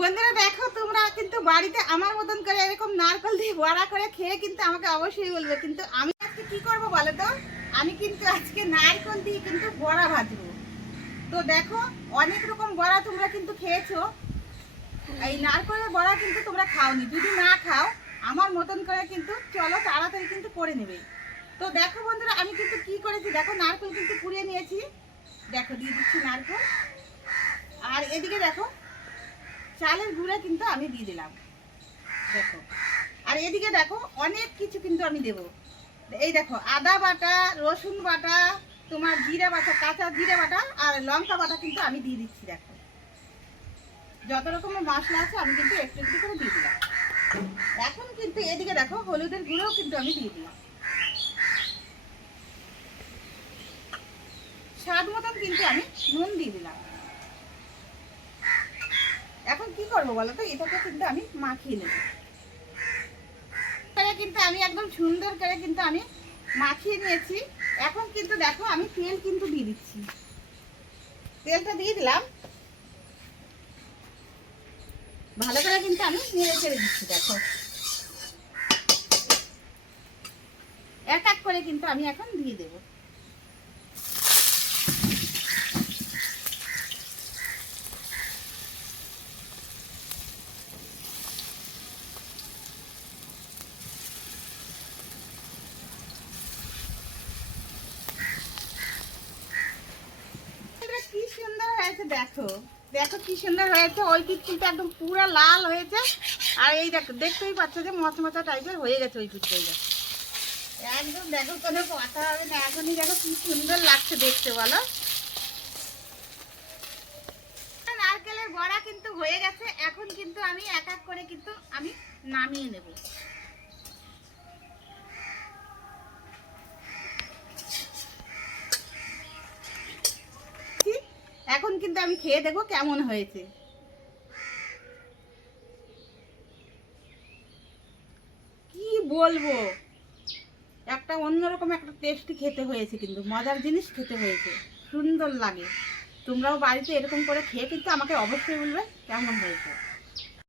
বন্ধুরা দেখো, তোমরা কিন্তু বাড়িতে আমার মতন করে এরকম নারকেল দিয়ে বড়া করে খেয়ে কিন্তু আমাকে অবশ্যই বলবে। কিন্তু আমি আজকে কি করব বলো তো, আমি কিন্তু আজকে নারকেল দিয়ে কিন্তু বড়া ভাজবো। তো দেখো, অনেক রকম বড়া তোমরা কিন্তু খেয়েছো, এই নারকেলের বড়া কিন্তু তোমরা খাওনি। যদি না খাও, আমার মতন করে কিন্তু চলো তাড়াতাড়ি কিন্তু করে নেবে। তো দেখো বন্ধুরা, আমি কিন্তু কি করেছি দেখো, নারকেল কিন্তু পুড়িয়ে নিয়েছি। দেখো দিয়ে দিচ্ছি নারকেল, আর এদিকে দেখো চালের গুঁড়া কিন্তু আমি দিয়ে দিলাম। দেখো, আর এদিকে দেখো অনেক কিছু কিন্তু আমি দেবো। এই দেখো আদা বাটা, রসুন বাটা, তোমার জিরা বাটা, কাঁচা জিরা বাটা আর লঙ্কা বাটা কিন্তু আমি দিয়ে দিচ্ছি। দেখো যত রকমের মশলা আছে আমি কিন্তু একটু একটু করে দিয়ে দিলাম। এখন কিন্তু এদিকে দেখো হলুদের গুঁড়োও কিন্তু আমি দিয়ে দিলাম। স্বাদ মতন কিন্তু আমি নুন দিয়ে দিলাম। এখন কি করবো বলো তো, এটাকে কিন্তু আমি মাখিয়ে নেব। কিন্তু আমি একদম সুন্দর করে কিন্তু আমি মাখিয়ে নিয়েছি। এখন কিন্তু দেখো আমি তেল কিন্তু দিয়ে দিচ্ছি। তেলটা দিয়ে দিলাম, ভালো করে কিন্তু আমি নেড়ে চেড়ে দিচ্ছি। দেখো এক এক করে কিন্তু আমি এখন দিয়ে দেবো। কি সুন্দর হয়েছে দেখো, দেখো কি সুন্দর হয়েছে। ওই পিঠ কিন্তু একদম পুরো লাল হয়েছে, আর এই দেখো দেখতেই পাচ্ছ যে মচমচা টাইপের হয়ে গেছে ওই পিঠটা। একদম দেখো কোনো কথা হবে না। এখনই দেখো কি সুন্দর লাগছে দেখতে, বলো। নারকেলের বড়া কিন্তু হয়ে গেছে। এখন কিন্তু আমি এক এক করে কিন্তু আমি নামিয়ে নেব। এখন কিন্তু আমি খেয়ে দেখবো কেমন হয়েছে। কি বলবো, একটা অন্যরকম একটা টেস্টি খেতে হয়েছে, কিন্তু মজার জিনিস খেতে হয়েছে, সুন্দর লাগে। তোমরাও বাড়িতে এরকম করে খেয়ে কিন্তু আমাকে অবশ্যই বলবে কেমন হয়েছে।